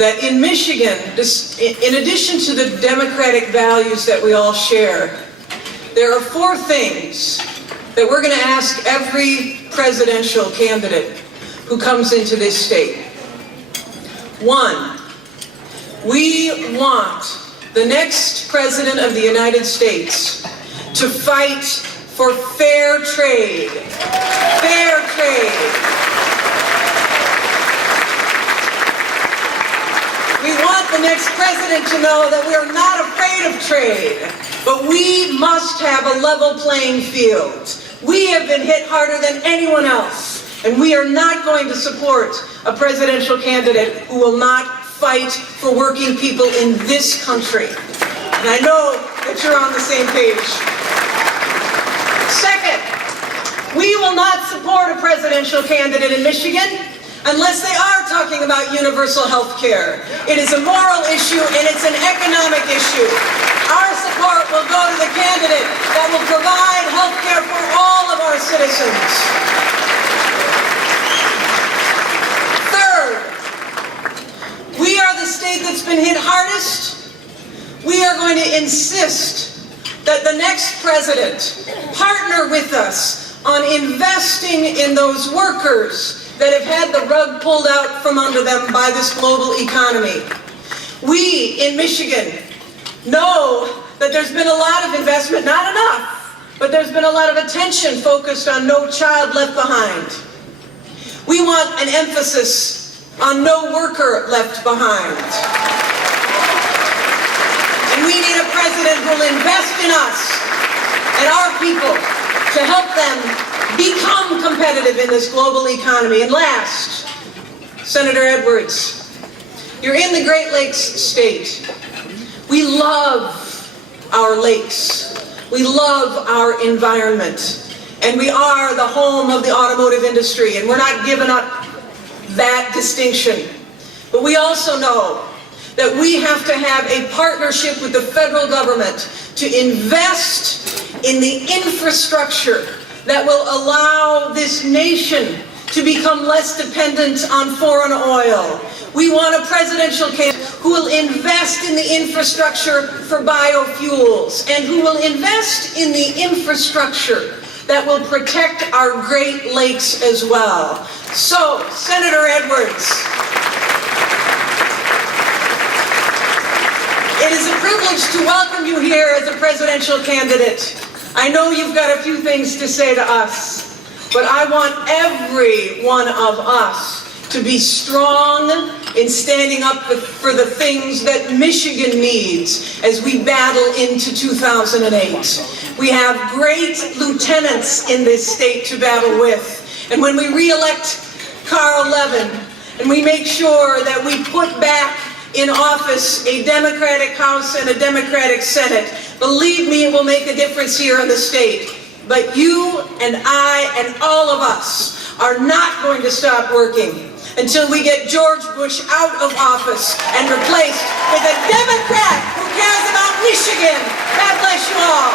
that in Michigan, in addition to the democratic values that we all share, there are 4 things that we're going to ask every presidential candidate who comes into this state. 1, we want the next President of the United States to fight for fair trade. Fair trade. We want the next president to know that we are not afraid of trade, but we must have a level playing field. We have been hit harder than anyone else, and we are not going to support a presidential candidate who will not fight for working people in this country. And I know that you're on the same page. Second, we will not support a presidential candidate in Michigan unless they are talking about universal health care. It is a moral issue and it's an economic issue. Our support will go to the candidate that will provide health care for all of our citizens. Third, we are the state that's been hit hardest. We are going to insist that the next president partner with us on investing in those workers that have had the rug pulled out from under them by this global economy. We in Michigan know that there's been a lot of investment, not enough, but there's been a lot of attention focused on no child left behind. We want an emphasis on no worker left behind. And we need a president who will invest in us and our people to help them become competitive in this global economy. And last, Senator Edwards, you're in the Great Lakes state. We love our lakes. We love our environment. And we are the home of the automotive industry, and we're not giving up that distinction. But we also know that we have to have a partnership with the federal government to invest in the infrastructure that will allow this nation to become less dependent on foreign oil. We want a presidential candidate who will invest in the infrastructure for biofuels and who will invest in the infrastructure that will protect our Great Lakes as well. So, Senator Edwards, it is a privilege to welcome you here as a presidential candidate. I know you've got a few things to say to us, but I want every one of us to be strong in standing up for the things that Michigan needs as we battle into 2008. We have great lieutenants in this state to battle with, and when we re-elect Carl Levin, and we make sure that we put back in office a Democratic House and a Democratic Senate, believe me, it will make a difference here in the state. But you and I and all of us are not going to stop working until we get George Bush out of office and replaced with a Democrat who cares about Michigan. God bless you all.